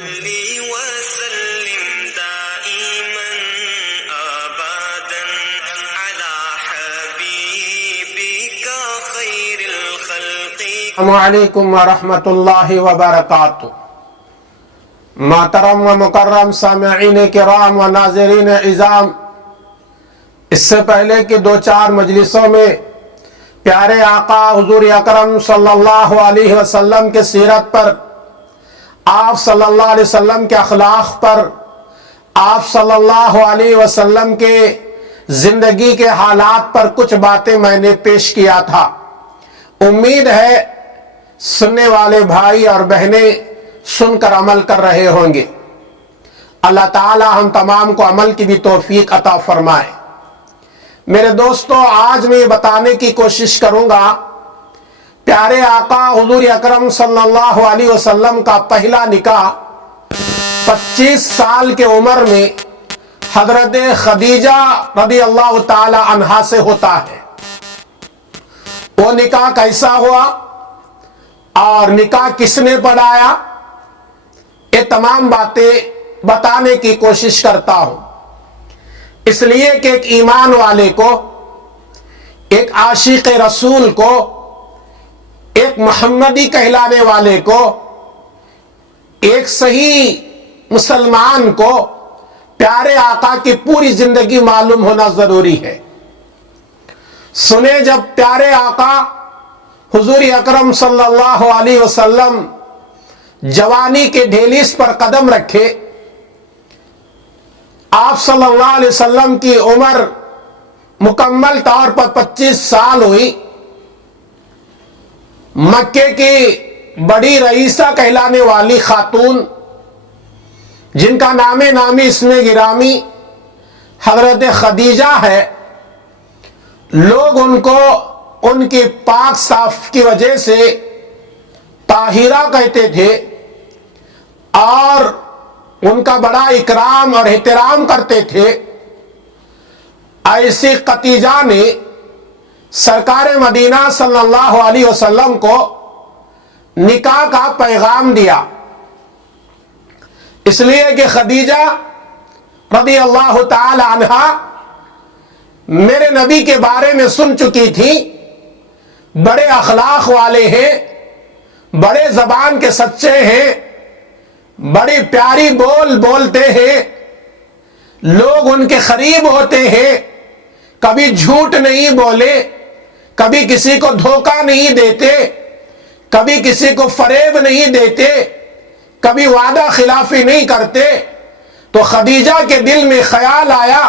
السلام علیکم ورحمۃ اللہ وبرکاتہ۔ محترم و مکرم سامعین کرام و ناظرین عظام، اس سے پہلے کہ دو چار مجلسوں میں پیارے آقا حضور اکرم صلی اللہ علیہ وسلم کے سیرت پر، آپ صلی اللہ علیہ وسلم کے اخلاق پر، آپ صلی اللہ علیہ وسلم کے زندگی کے حالات پر کچھ باتیں میں نے پیش کیا تھا۔ امید ہے سننے والے بھائی اور بہنیں سن کر عمل کر رہے ہوں گے۔ اللہ تعالی ہم تمام کو عمل کی بھی توفیق عطا فرمائے۔ میرے دوستو، آج میں یہ بتانے کی کوشش کروں گا پیارے آقا حضور اکرم صلی اللہ علیہ وسلم کا پہلا نکاح 25 سال کے عمر میں حضرت خدیجہ رضی اللہ تعالی عنہا سے ہوتا ہے۔ وہ نکاح کیسا ہوا اور نکاح کس نے پڑھایا، یہ تمام باتیں بتانے کی کوشش کرتا ہوں، اس لیے کہ ایک ایمان والے کو، ایک عاشق رسول کو، ایک محمدی کہلانے والے کو، ایک صحیح مسلمان کو پیارے آقا کی پوری زندگی معلوم ہونا ضروری ہے۔ سنیں، جب پیارے آقا حضور اکرم صلی اللہ علیہ وسلم جوانی کے دہلیز پر قدم رکھے، آپ صلی اللہ علیہ وسلم کی عمر مکمل طور پر 25 سال ہوئی۔ مکے کی بڑی رئیسہ کہلانے والی خاتون، جن کا نام نامی اسم گرامی حضرت خدیجہ ہے، لوگ ان کو ان کی پاک صاف کی وجہ سے طاہرہ کہتے تھے اور ان کا بڑا اکرام اور احترام کرتے تھے۔ ایسی خدیجہ نے سرکار مدینہ صلی اللہ علیہ وسلم کو نکاح کا پیغام دیا، اس لیے کہ خدیجہ رضی اللہ تعالی عنہا میرے نبی کے بارے میں سن چکی تھی، بڑے اخلاق والے ہیں، بڑے زبان کے سچے ہیں، بڑی پیاری بول بولتے ہیں، لوگ ان کے قریب ہوتے ہیں، کبھی جھوٹ نہیں بولے، کبھی کسی کو دھوکہ نہیں دیتے، کبھی کسی کو فریب نہیں دیتے، کبھی وعدہ خلافی نہیں کرتے۔ تو خدیجہ کے دل میں خیال آیا،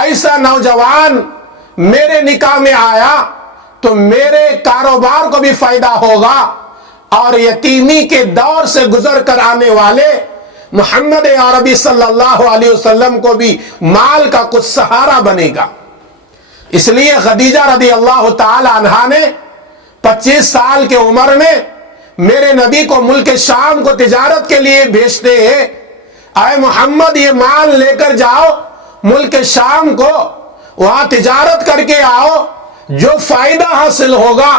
ایسا نوجوان میرے نکاح میں آیا تو میرے کاروبار کو بھی فائدہ ہوگا اور یتیمی کے دور سے گزر کر آنے والے محمد عربی صلی اللہ علیہ وسلم کو بھی مال کا کچھ سہارا بنے گا۔ اس لیے خدیجہ رضی اللہ تعالی عنہا نے 25 سال کے عمر میں میرے نبی کو ملک شام کو تجارت کے لیے بھیجتے ہیں، اے محمد یہ مال لے کر جاؤ ملک شام کو، وہاں تجارت کر کے آؤ، جو فائدہ حاصل ہوگا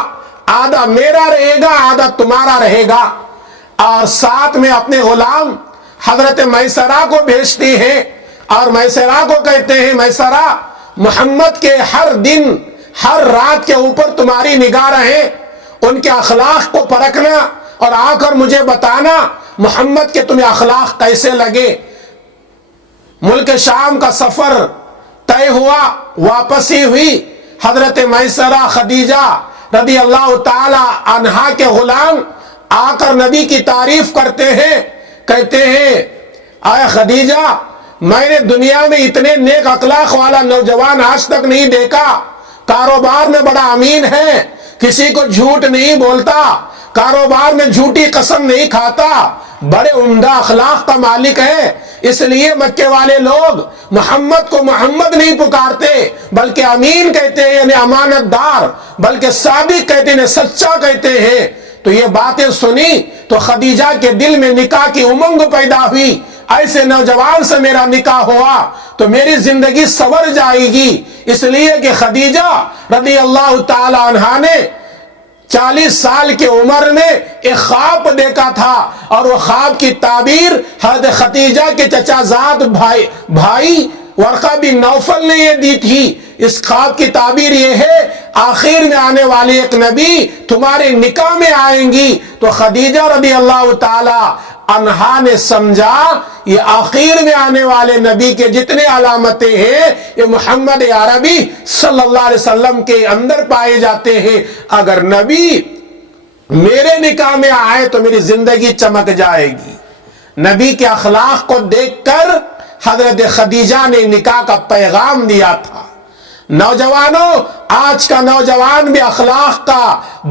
آدھا میرا رہے گا آدھا تمہارا رہے گا۔ اور ساتھ میں اپنے غلام حضرت میسرہ کو بھیجتی ہیں اور میسرہ کو کہتے ہیں، میسرہ محمد کے ہر دن ہر رات کے اوپر تمہاری نگاہ رہے، ان کے اخلاق کو پرکھنا اور آ کر مجھے بتانا محمد کے تمہیں اخلاق کیسے لگے۔ ملک شام کا سفر طے ہوا، واپسی ہوئی۔ حضرت میسرہ خدیجہ رضی اللہ تعالی عنہا کے غلام آ کر نبی کی تعریف کرتے ہیں، کہتے ہیں، اے خدیجہ میں نے دنیا میں اتنے نیک اخلاق والا نوجوان آج تک نہیں دیکھا، کاروبار میں بڑا امین ہے، کسی کو جھوٹ نہیں بولتا، کاروبار میں جھوٹی قسم نہیں کھاتا، بڑے عمدہ اخلاق کا مالک ہے۔ اس لیے مکے والے لوگ محمد کو محمد نہیں پکارتے بلکہ امین کہتے ہیں، یعنی امانت دار، بلکہ صادق کہتے ہیں، سچا کہتے ہیں۔ تو یہ باتیں سنی تو خدیجہ کے دل میں نکاح کی امنگ پیدا ہوئی، ایسے نوجوان سے میرا نکاح ہوا تو میری زندگی سنور جائے گی۔ اس لیے کہ خدیجہ رضی اللہ تعالی عنہا نے 40 سال کی عمر میں ایک خواب دیکھا تھا، اور وہ خواب کی تعبیر حضرت خدیجہ کے چچا زاد بھائی ورقہ بن نوفل نے یہ دی تھی۔ اس خواب کی تعبیر یہ ہے، آخر میں آنے والی ایک نبی تمہارے نکاح میں آئیں گی۔ تو خدیجہ رضی اللہ تعالی عنہا نے سمجھا یہ آخر میں آنے والے نبی کے جتنے علامتیں ہیں یہ محمد عربی صلی اللہ علیہ وسلم کے اندر پائے جاتے ہیں۔ اگر نبی میرے نکاح میں آئے تو میری زندگی چمک جائے گی۔ نبی کے اخلاق کو دیکھ کر حضرت خدیجہ نے نکاح کا پیغام دیا تھا۔ نوجوانوں، آج کا نوجوان بھی اخلاق کا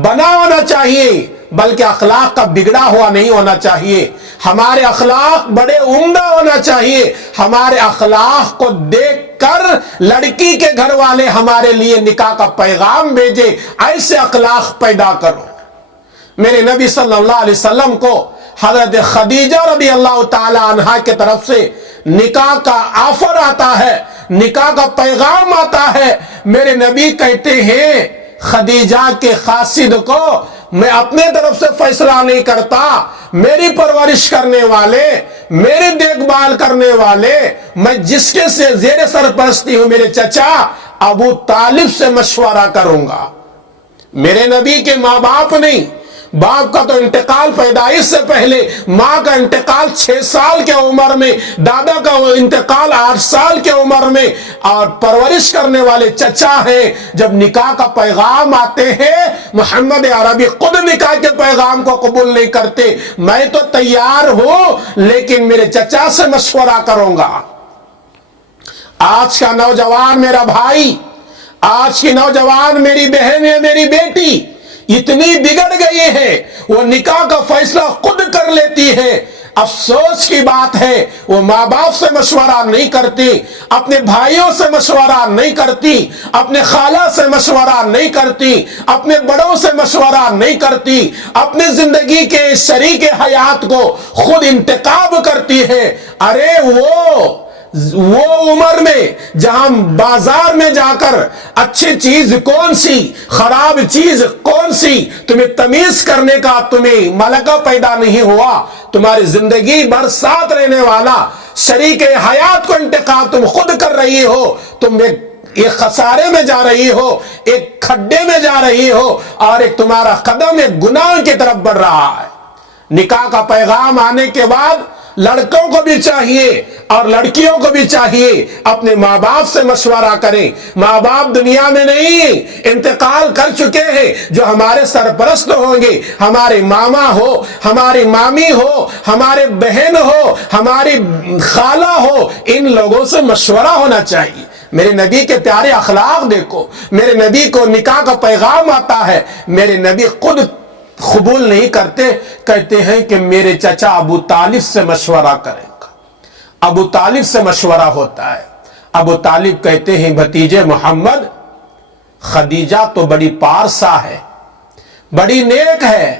بنا ہونا چاہیے، بلکہ اخلاق کا بگڑا ہوا نہیں ہونا چاہیے۔ ہمارے اخلاق بڑے عمدہ ہونا چاہیے۔ ہمارے اخلاق کو دیکھ کر لڑکی کے گھر والے ہمارے لیے نکاح کا پیغام بھیجے، ایسے اخلاق پیدا کرو۔ میرے نبی صلی اللہ علیہ وسلم کو حضرت خدیجہ رضی اللہ تعالی عنہا کے طرف سے نکاح کا آفر آتا ہے، نکاح کا پیغام آتا ہے۔ میرے نبی کہتے ہیں خدیجہ کے قاصد کو میں اپنے طرف سے فیصلہ نہیں کرتا، میری پرورش کرنے والے، میری دیکھ بھال کرنے والے، میں جس کے سے زیر سرپرستی ہوں میرے چچا ابو طالب سے مشورہ کروں گا۔ میرے نبی کے ماں باپ نہیں، باپ کا تو انتقال پیدائش سے پہلے، ماں کا انتقال 6 سال کے عمر میں، دادا کا انتقال 8 سال کے عمر میں، اور پرورش کرنے والے چچا ہیں۔ جب نکاح کا پیغام آتے ہیں، محمد عربی خود نکاح کے پیغام کو قبول نہیں کرتے۔ میں تو تیار ہوں لیکن میرے چچا سے مشورہ کروں گا۔ آج کا نوجوان میرا بھائی، آج کی نوجوان میری بہن یا میری بیٹی اتنی بگڑ گئی ہے، وہ نکاح کا فیصلہ خود کر لیتی ہے۔ افسوس کی بات ہے وہ ماں باپ سے مشورہ نہیں کرتی، اپنے بھائیوں سے مشورہ نہیں کرتی، اپنے خالہ سے مشورہ نہیں کرتی، اپنے بڑوں سے مشورہ نہیں کرتی، اپنے زندگی کے شریک حیات کو خود انتخاب کرتی ہے۔ ارے وہ عمر میں جہاں بازار میں جا کر اچھی چیز کون سی، خراب چیز کون سی، تمہیں تمیز کرنے کا تمہیں ملکہ پیدا نہیں ہوا۔ تمہاری زندگی بھر ساتھ رہنے والا شریک حیات کو انتخاب تم خود کر رہی ہو، تم ایک خسارے میں جا رہی ہو، ایک کھڈے میں جا رہی ہو، اور ایک تمہارا قدم ایک گناہ کی طرف بڑھ رہا ہے۔ نکاح کا پیغام آنے کے بعد لڑکوں کو بھی چاہیے اور لڑکیوں کو بھی چاہیے اپنے ماں باپ سے مشورہ کریں۔ ماں باپ دنیا میں نہیں، انتقال کر چکے ہیں۔ جو ہمارے سرپرست ہوں گے، ہمارے ماما ہو، ہماری مامی ہو، ہمارے بہن ہو، ہماری خالہ ہو، ان لوگوں سے مشورہ ہونا چاہیے۔ میرے نبی کے پیارے اخلاق دیکھو، میرے نبی کو نکاح کا پیغام آتا ہے، میرے نبی خود قبول نہیں کرتے، کہتے ہیں کہ میرے چچا ابو طالب سے مشورہ کریں گا۔ ابو طالب سے مشورہ ہوتا ہے۔ ابو طالب کہتے ہیں بھتیجے محمد، خدیجہ تو بڑی پارسا ہے، بڑی نیک ہے،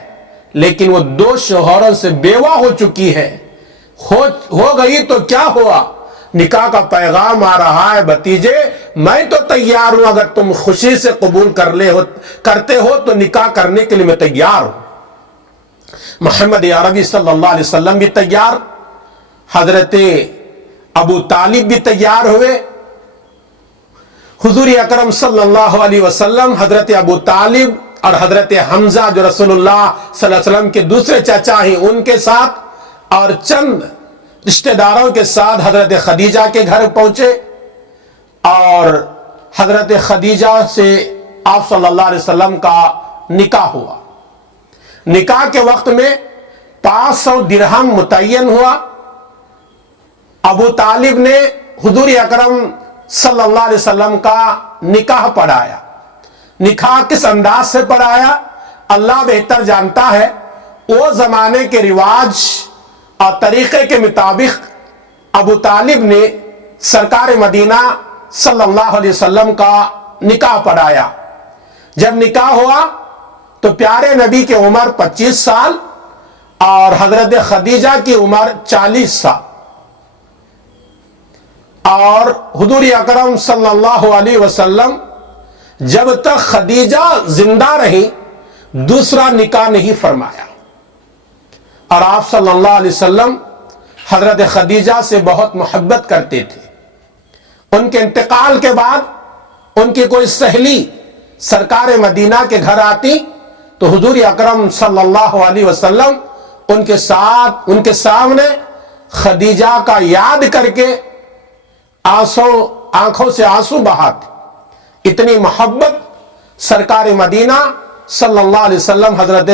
لیکن وہ 2 شوہروں سے بیوہ ہو چکی ہے۔ ہو گئی تو کیا ہوا، نکاح کا پیغام آ رہا ہے بھتیجے، میں تو تیار ہوں، اگر تم خوشی سے قبول کرتے ہو تو نکاح کرنے کے لیے میں تیار ہوں۔ محمد عربی صلی اللہ علیہ وسلم بھی تیار، حضرت ابو طالب بھی تیار ہوئے۔ حضور اکرم صلی اللہ علیہ وسلم حضرت ابو طالب اور حضرت حمزہ جو رسول اللہ صلی اللہ علیہ وسلم کے دوسرے چچا ہیں ان کے ساتھ اور چند رشتہ داروں کے ساتھ حضرت خدیجہ کے گھر پہنچے، اور حضرت خدیجہ سے آپ صلی اللہ علیہ وسلم کا نکاح ہوا۔ نکاح کے وقت میں 500 درہم متعین ہوا۔ ابو طالب نے حضور اکرم صلی اللہ علیہ وسلم کا نکاح پڑھایا۔ نکاح کس انداز سے پڑھایا اللہ بہتر جانتا ہے۔ وہ زمانے کے رواج اور طریقے کے مطابق ابو طالب نے سرکار مدینہ صلی اللہ علیہ وسلم کا نکاح پڑھایا۔ جب نکاح ہوا تو پیارے نبی کی عمر 25 سال اور حضرت خدیجہ کی عمر 40 سال، اور حضور اکرم صلی اللہ علیہ وسلم جب تک خدیجہ زندہ رہی دوسرا نکاح نہیں فرمایا، اور آپ صلی اللہ علیہ وسلم حضرت خدیجہ سے بہت محبت کرتے تھے۔ ان کے انتقال کے بعد ان کی کوئی سہیلی سرکار مدینہ کے گھر آتی تو حضور اکرم صلی اللہ علیہ وسلم ان کے ساتھ ان کے سامنے خدیجہ کا یاد کر کے آنکھوں سے آنسو بہاتے۔ اتنی محبت سرکار مدینہ صلی اللہ علیہ وسلم حضرت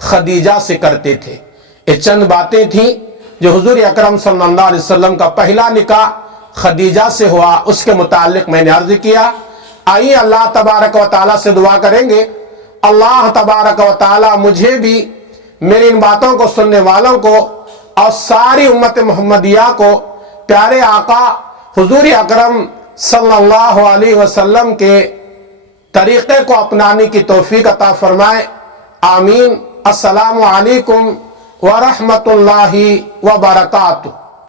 خدیجہ سے کرتے تھے۔ یہ چند باتیں تھیں جو حضور اکرم صلی اللہ علیہ وسلم کا پہلا نکاح خدیجہ سے ہوا، اس کے متعلق میں نے عرض کیا۔ آئیے اللہ تبارک و تعالیٰ سے دعا کریں گے، اللہ تبارک و تعالیٰ مجھے بھی، میری ان باتوں کو سننے والوں کو اور ساری امت محمدیہ کو پیارے آقا حضور اکرم صلی اللہ علیہ وسلم کے طریقے کو اپنانے کی توفیق عطا فرمائے، آمین۔ السلام علیکم ورحمۃ اللہ وبرکاتہ۔